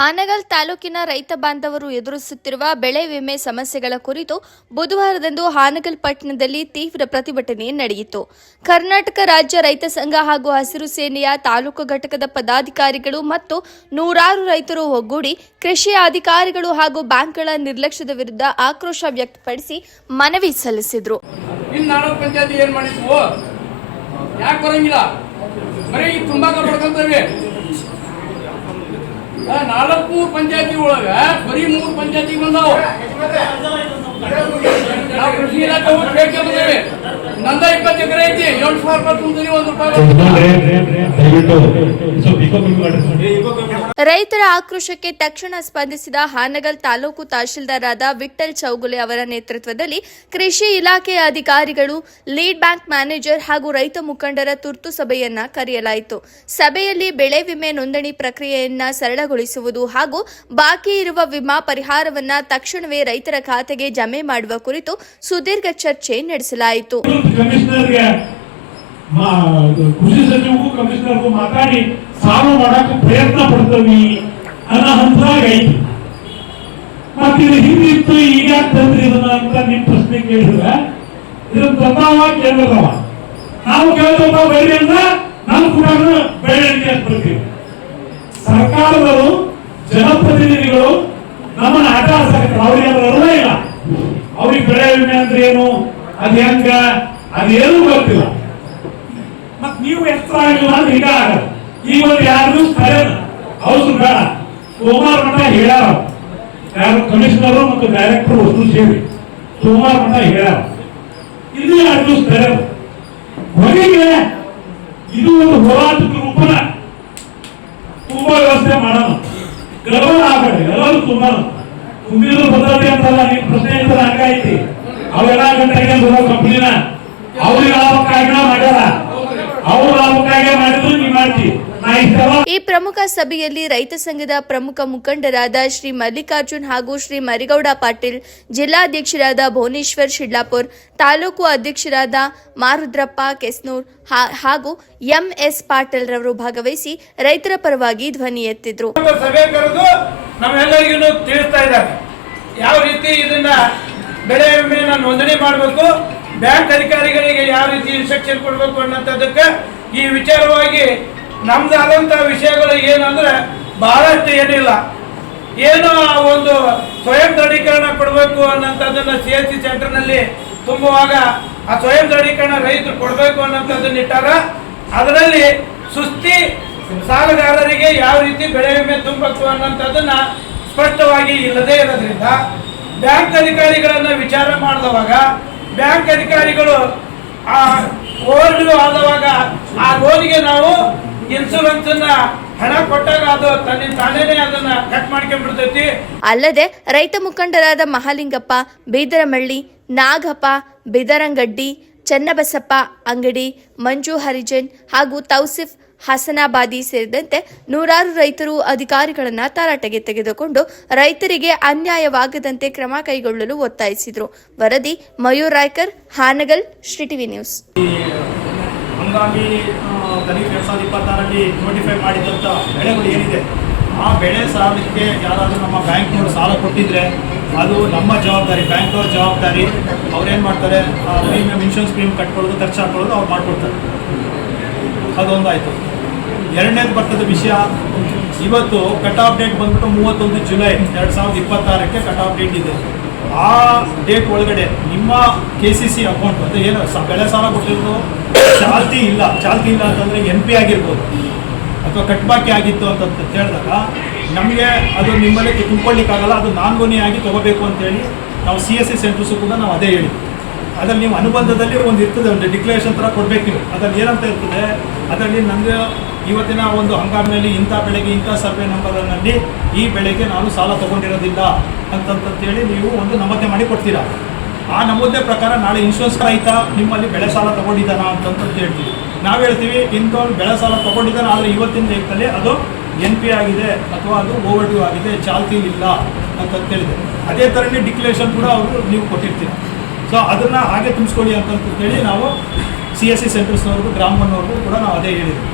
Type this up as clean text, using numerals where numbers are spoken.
ಹಾನಗಲ್ ತಾಲೂಕಿನ ರೈತ ಬಾಂಧವರು ಎದುರಿಸುತ್ತಿರುವ ಬೆಳೆ ವಿಮೆ ಸಮಸ್ಯೆಗಳ ಕುರಿತು ಬುಧವಾರದಂದು ಹಾನಗಲ್ ಪಟ್ಟಣದಲ್ಲಿ ತೀವ್ರ ಪ್ರತಿಭಟನೆ ನಡೆಯಿತು. ಕರ್ನಾಟಕ ರಾಜ್ಯ ರೈತ ಸಂಘ ಹಾಗೂ ಹಸಿರು ಸೇನೆಯ ತಾಲೂಕು ಘಟಕದ ಪದಾಧಿಕಾರಿಗಳು ಮತ್ತು ನೂರಾರು ರೈತರು ಒಗ್ಗೂಡಿ ಕೃಷಿ ಅಧಿಕಾರಿಗಳು ಹಾಗೂ ಬ್ಯಾಂಕ್ಗಳ ನಿರ್ಲಕ್ಷ್ಯದ ವಿರುದ್ಧ ಆಕ್ರೋಶ ವ್ಯಕ್ತಪಡಿಸಿ ಮನವಿ ಸಲ್ಲಿಸಿದರು. ನಾಲ್ಕು ಪಂಚಾಯತಿ ಒಳಗ ಬರೀ 3 ಪಂಚಾಯತಿ ಬಂದಾವ. ನಾವು ಕೃಷಿ ಇಲಾಖೆ ಕೇಳ್ಕೊಂಡ್ಬಂದೇವೆ. ನಂದ 20 ಎಕರೆ ಐತಿ, 7,000 ರೂಪಾಯಿ ತುಂಬ್ತೀನಿ, ರೈತರ ಆಕ್ರೋಶಕ್ಕೆ ತಕ್ಷಣ ಸ್ಪಂದಿಸಿದ ಹಾನಗಲ್ ತಾಲೂಕು ತಹಶೀಲ್ದಾರರಾದ ವಿಠ್ಠಲ್ ಚೌಗುಲೆ ಅವರ ನೇತೃತ್ವದಲ್ಲಿ ಕೃಷಿ ಇಲಾಖೆಯ ಅಧಿಕಾರಿಗಳು, ಲೀಡ್ ಬ್ಯಾಂಕ್ ಮ್ಯಾನೇಜರ್ ಹಾಗೂ ರೈತ ಮುಖಂಡರ ತುರ್ತು ಸಭೆಯನ್ನ ಕರೆಯಲಾಯಿತು. ಸಭೆಯಲ್ಲಿ ಬೆಳೆ ವಿಮೆ ನೋಂದಣಿ ಪ್ರಕ್ರಿಯೆಯನ್ನ ಸರಳಗೊಳಿಸುವುದು ಹಾಗೂ ಬಾಕಿ ಇರುವ ವಿಮಾ ಪರಿಹಾರವನ್ನ ತಕ್ಷಣವೇ ರೈತರ ಖಾತೆಗೆ ಜಮೆ ಮಾಡುವ ಕುರಿತು ಸುದೀರ್ಘ ಚರ್ಚೆ ನಡೆಸಲಾಯಿತು. ಕೃಷಿ ಸಚಿವರಿಗೂ ಕಮಿಷನರ್ಗೂ ಮಾತಾಡಿ ಸಾಲ್ವ್ ಮಾಡಕ್ಕೆ ಪ್ರಯತ್ನ ಪಡ್ತೀವಿ ಅನ್ನೋ ಹಂತದಾಗ ಐತಿ. ಮತ್ತೆ ಇದು ಹಿಂದಿತ್ತು, ಈಗ ತಂದ್ರಿ ಇದನ್ನ ಅಂತ ನಿಮ್ ಪ್ರಶ್ನೆ ಕೇಳಿದ್ರೆ ಇದನ್ನ ತಂದಾವ ಕೇಳಿದವ, ನಾವು ಕೇಳಿದವ ಬೇರೆ ಅಂದ್ರೆ ನಾವು ಕೂಡ ಬೆಳವಣಿಗೆ ಬರ್ತೀವಿ. ಸರ್ಕಾರದವರು ಜನಪ್ರತಿನಿಧಿಗಳು ನಮ್ಮನ್ನ ಆಟ ಆಡ್ಸಕ್ಕೆ ಅವ್ರಿಗೆ ಅದು ಅರ್ಥ ಇಲ್ಲ. ಅವ್ರಿಗೆ ಬೆಳೆ ವಿಮೆ ಅಂದ್ರೆ ಏನು, ಅದ್ ಹೆಂಗ, ಅದೇನು ಗೊತ್ತಿಲ್ಲ. ಮತ್ ನೀವು ಎತ್ತರ ಆಗಿಲ್ಲ ಅಂದ್ರೆ ಈಗ ಆಗಲ್ಲ. ಈಗ ಒಂದು ಯಾರು ಹೌದು ಬೇಡ, ಸೋಮವಾರ ಮಠ ಹೇಳ್ಯಾರ, ಯಾರು ಕಮಿಷನರು ಮತ್ತು ಡೈರೆಕ್ಟರ್ ವಸ್ತು ಸೇರಿ ಸೋಮವಾರ ಮಠ ಹೇಳ್ಯಾರ. ಇಲ್ಲಿ 2 ದಿವಸ ಬೇರೆ ಹೊರಗೆ ಇದು ಒಂದು ಹೋರಾಟದ ರೂಪನ ತುಂಬಾ ವ್ಯವಸ್ಥೆ ಮಾಡೋಣ, ಗಡಬಡ ಆಗಬೇಡಿ, ಎಲ್ಲರೂ ತುಂಬಿದ್ರು ಭದ್ರತೆ ಅಂತಲ್ಲ. ನೀವು ಪ್ರಶ್ನೆ ಇದ್ರೆ ಹಂಗಾಯ್ತಿ, ಅವೆಲ್ಲ ಗಂಟೆಗೆ ಬರೋ ಕಂಪ್ನಿನ ಅವ್ರಿಗೆ ಲಾಭಕ್ಕಾಗಿ ಮಾಡ್ಯಾರ, ಅವ್ರ ಲಾಭಕ್ಕಾಗಿ ಮಾಡಿದ್ರು ನೀವು ಮಾಡ್ತೀವಿ. ಈ ಪ್ರಮುಖ ಸಭೆಯಲ್ಲಿ ರೈತ ಸಂಘದ ಪ್ರಮುಖ ಮುಖಂಡರಾದ ಶ್ರೀ ಮಲ್ಲಿಕಾರ್ಜುನ್ ಹಾಗೂ ಶ್ರೀ ಮರಿಗೌಡ ಪಾಟೀಲ್, ಜಿಲ್ಲಾಧ್ಯಕ್ಷರಾದ ಭುವನೇಶ್ವರ್ ಶಿಡ್ಲಾಪುರ್, ತಾಲೂಕು ಅಧ್ಯಕ್ಷರಾದ ಮಾರುದ್ರಪ್ಪ ಕೆಸ್ನೂರ್ ಹಾಗೂ ಎಂಎಸ್ ಪಾಟೀಲ್ ರವರು ಭಾಗವಹಿಸಿ ರೈತರ ಪರವಾಗಿ ಧ್ವನಿ ಎತ್ತಿದ್ರು. ಸಭೆ ಕರೆದು ನಮ್ಮೆಲ್ಲರಿಗೂ ತಿಳಿಸ್ತಾ ಇದ್ದಾರೆ ಯಾವ ರೀತಿ ಇದನ್ನ ಬೆಳೆ ವಿಮೆನ ನೋಂದಣಿ ಮಾಡಬೇಕು, ಬ್ಯಾಂಕ್ ಅಧಿಕಾರಿಗಳಿಗೆ ಯಾವ ರೀತಿ ಇನ್ಸ್ಟ್ರಕ್ಷನ್ ಕೊಡಬೇಕು ಅನ್ನೋದಕ್ಕೆ ಈ ವಿಚಾರವಾಗಿ ನಮ್ದಾದಂತ ವಿಷಯಗಳು ಏನಂದ್ರೆ ಬಹಳಷ್ಟು ಏನಿಲ್ಲ. ಏನು ಒಂದು ಸ್ವಯಂ ದೃಢೀಕರಣ ಕೊಡಬೇಕು ಅನ್ನೋಂಥದ್ದನ್ನ CSC ಸೆಂಟರ್ನಲ್ಲಿ ತುಂಬುವಾಗ ಆ ಸ್ವಯಂ ದೃಢೀಕರಣ ರೈತರು ಕೊಡಬೇಕು ಅನ್ನೋಂಥದ್ದನ್ನ ಇಟ್ಟಾರ. ಅದರಲ್ಲಿ ಸುಸ್ತಿ ಸಾಲಗಾರರಿಗೆ ಯಾವ ರೀತಿ ಬೆಳೆ ವಿಮೆ ತುಂಬಬೇಕು ಅನ್ನೋಂಥದ್ದನ್ನ ಸ್ಪಷ್ಟವಾಗಿ ಇಲ್ಲದೇ ಇರೋದ್ರಿಂದ ಬ್ಯಾಂಕ್ ಅಧಿಕಾರಿಗಳನ್ನ ವಿಚಾರ ಮಾಡಿದವಾಗ ಬ್ಯಾಂಕ್ ಅಧಿಕಾರಿಗಳು ಓವರ್ ಡ್ಯೂ ಆದವಾಗ ಆ ಲೋನಿಗೆ ನಾವು ಇನ್ಶೂರೆನ್ಸ್ ಅನ್ನ ಹಣ ಕೊಟ್ಟಾಗ ಅದು ತಾನೇನೆ ಅದನ್ನ ಕಟ್ ಮಾಡ್ಕೊಂಡ್ಬಿಡ್ತೈತಿ. ಅಲ್ಲದೆ ರೈತ ಮುಖಂಡರಾದ ಮಹಾಲಿಂಗಪ್ಪ, ಬೀದರಮಳ್ಳಿ, ನಾಗಪ್ಪ, ಬಿದರಂಗಡ್ಡಿ, ಚನ್ನಬಸಪ್ಪ ಅಂಗಡಿ, ಮಂಜು ಹರಿಜನ್ ಹಾಗೂ ತೌಸಿಫ್ ಹಸನಾಬಾದಿ ಸೇರಿದಂತೆ ನೂರಾರು ರೈತರು ಅಧಿಕಾರಿಗಳನ್ನ ತರಾಟೆಗೆ ತೆಗೆದುಕೊಂಡು ರೈತರಿಗೆ ಅನ್ಯಾಯವಾಗದಂತೆ ಕ್ರಮ ಕೈಗೊಳ್ಳಲು ಒತ್ತಾಯಿಸಿದರು. ವರದಿ ಮಯೂರ್ ರಾಯ್ಕರ್, ಹಾನಗಲ್, ಶ್ರೀ ಟಿವಿ ನ್ಯೂಸ್. ಹಂಗಾಗಿ ಖರೀಫ್ 2026ರಲ್ಲಿ ನೋಟಿಫೈ ಮಾಡಿದಂಥ ಬೆಳೆಗಳು ಏನಿದೆ ಆ ಬೆಳೆ ಸಾಲಕ್ಕೆ ಯಾರಾದರೂ ನಮ್ಮ ಬ್ಯಾಂಕ್ನವರು ಸಾಲ ಕೊಟ್ಟಿದ್ರೆ ಅದು ನಮ್ಮ ಜವಾಬ್ದಾರಿ, ಬ್ಯಾಂಕ್ನವ್ರ ಜವಾಬ್ದಾರಿ. ಅವ್ರೇನು ಮಾಡ್ತಾರೆ, ಪ್ರೀಮಿಯಂ ಇನ್ಶೂರೆನ್ಸ್ ಪ್ರೀಮಿಯಂ ಕಟ್ಕೊಳ್ಳೋದು, ಖರ್ಚು ಹಾಕೊಳ್ಳೋದು ಅವ್ರು ಮಾಡ್ಕೊಡ್ತಾರೆ. ಅದೊಂದಾಯಿತು. ಎರಡನೇದು ಬರ್ತದ ವಿಷಯ, ಇವತ್ತು ಕಟ್ ಆಫ್ ಡೇಟ್ ಬಂದ್ಬಿಟ್ಟು 31 ಜುಲೈ 2026ಕ್ಕೆ ಕಟ್ ಆಫ್ ಡೇಟ್ ಇದೆ. ಆ ಡೇಟ್ ಒಳಗಡೆ ನಿಮ್ಮ KCC ಅಕೌಂಟ್ ಅಂದರೆ ಏನು ಬೆಳೆ ಸಾಲ ಕೊಟ್ಟಿರೋದು ಚಾಲ್ತಿ ಇಲ್ಲ ಅಂತಂದರೆ NP ಆಗಿರ್ಬೋದು ಅಥವಾ ಕಟ್ಬಾಕಿ ಆಗಿತ್ತು ಅಂತ ಹೇಳಿದಾಗ ನಮಗೆ ಅದು ನಿಮ್ಮಲ್ಲಿ ತುಂಬಿಕೊಳ್ಳಿಕ್ಕಾಗಲ್ಲ, ಅದು ನಾನ್ ಆಗಿ ತೊಗೋಬೇಕು ಅಂತೇಳಿ ನಾವು CSC ಸೆಂಟರ್ಸು ಕೂಡ ನಾವು ಅದೇ ಹೇಳಿ. ಅದರಲ್ಲಿ ನೀವು ಅನುಬಂಧದಲ್ಲಿ ಒಂದು ಇರ್ತದೆ, ಒಂದು ಡಿಕ್ಲರೇಷನ್ ಥರ ಕೊಡಬೇಕು ನೀವು. ಅದರಲ್ಲಿ ಏನಂತ ಇರ್ತದೆ, ಅದರಲ್ಲಿ ನನಗೆ ಇವತ್ತಿನ ಒಂದು ಹಂಗಾಮಿನಲ್ಲಿ ಇಂಥ ಬೆಳೆಗೆ ಇಂಥ ಸರ್ವೆ ನಂಬರ್ನಲ್ಲಿ ಈ ಬೆಳೆಗೆ ನಾನು ಸಾಲ ತೊಗೊಂಡಿರೋದಿಲ್ಲ ಅಂತಂತೇಳಿ ನೀವು ಒಂದು ನಮೂದೆ ಮಾಡಿ ಕೊಡ್ತೀರಾ. ಆ ನಮೂದೆ ಪ್ರಕಾರ ನಾಳೆ ಇನ್ಶೂರೆನ್ಸ್ ರೈತ ನಿಮ್ಮಲ್ಲಿ ಬೆಳೆ ಸಾಲ ತೊಗೊಂಡಿದ್ದಾನ ಅಂತಂತ ಹೇಳ್ತೀವಿ. ನಾವು ಹೇಳ್ತೀವಿ ಇಂಥವ್ರು ಬೆಳೆ ಸಾಲ ತೊಗೊಂಡಿದ್ದಾನೆ, ಆದರೆ ಇವತ್ತಿನ ಡೇಟಲ್ಲಿ ಅದು NP ಆಗಿದೆ ಅಥವಾ ಅದು ಓವರ್ ಡ್ಯೂ ಆಗಿದೆ, ಚಾಲ್ತಿ ಇಲ್ಲ ಅಂತಂತ ಹೇಳಿದೆ. ಅದೇ ಥರನೇ ಡಿಕ್ಲರೇಷನ್ ಕೂಡ ಅವರು ನೀವು ಕೊಟ್ಟಿರ್ತೀರಿ. ಸೊ ಅದನ್ನು ಹಾಗೆ ತುಂಬಿಸ್ಕೊಳ್ಳಿ ಅಂತಂತೇಳಿ ನಾವು CSC ಸೆಂಟರ್ಸ್ನವ್ರಿಗೂ ಗ್ರಾಮವನ್ನವ್ರಿಗೂ ಕೂಡ ನಾವು ಅದೇ ಹೇಳಿದ್ವಿ.